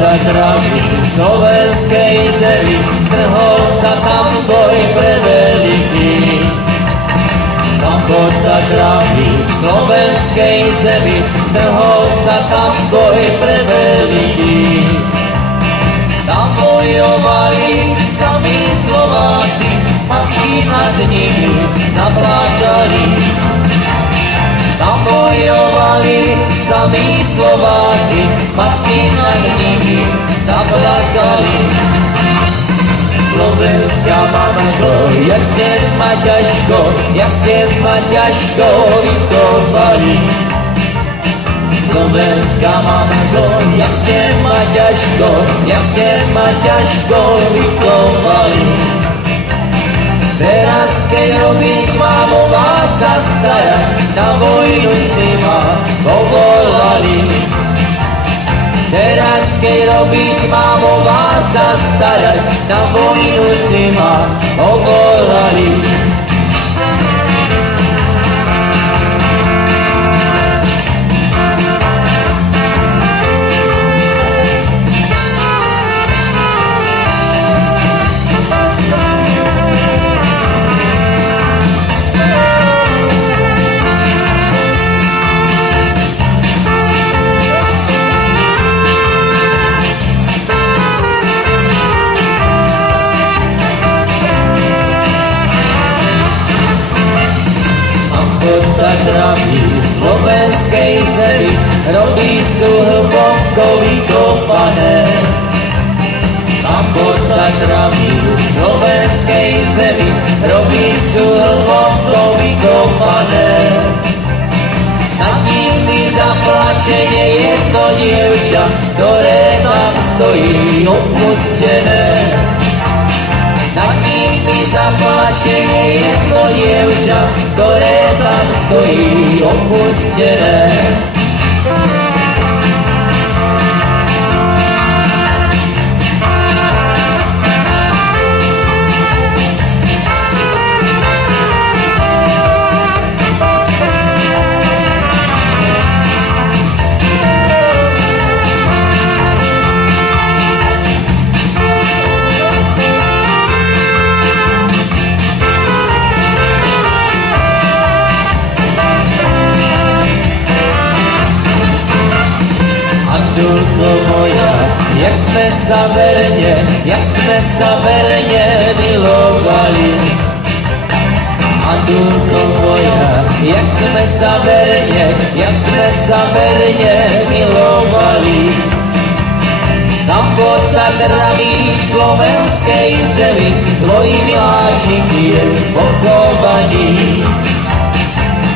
Tatrami slovenskej zemi, strhol sa tam boj preveliký. Tam pod Tatrami slovenskej zemi, strhol sa tam boj preveliký. Tam bojovali sami Slováci, matky nad nimi zaplakali. Tam bojovali sami Slováci, matky nad nimi zaplakali. Slovenská mamko, jak ste ma ťažko vychovali. Slovenská mamko, jak ste ma ťažko vychovali. Teraz, keď robiť mám o vás sa starať, na vojnu si ma povolali. Teraz, keď robiť mám o vás sa starať, na vojnu si ma povolali. Pod Tatrami slovenskej zemi roby sú hlboko vykopané. Tam pod Tatrami slovenskej zemi roby sú hlboko vykopané. Nad nimi zaplačenie jedno dievča, ktoré tam stojí opustené. Nad nimi zaplačenie jedno dievča, ktoré tam stojí opustené. Andulko moja, jak sme sa verne milovali. Andulko moja, jak sme sa verne milovali. Tam pod Tatrami slovenskej zemi tvoj miláčik je pochovaný.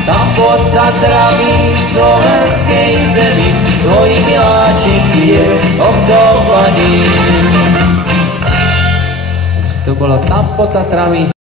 Tam pod Tatrami slovenskej zemi tvoj miláčik je pochovaný. To bolo tam pod Tatrami.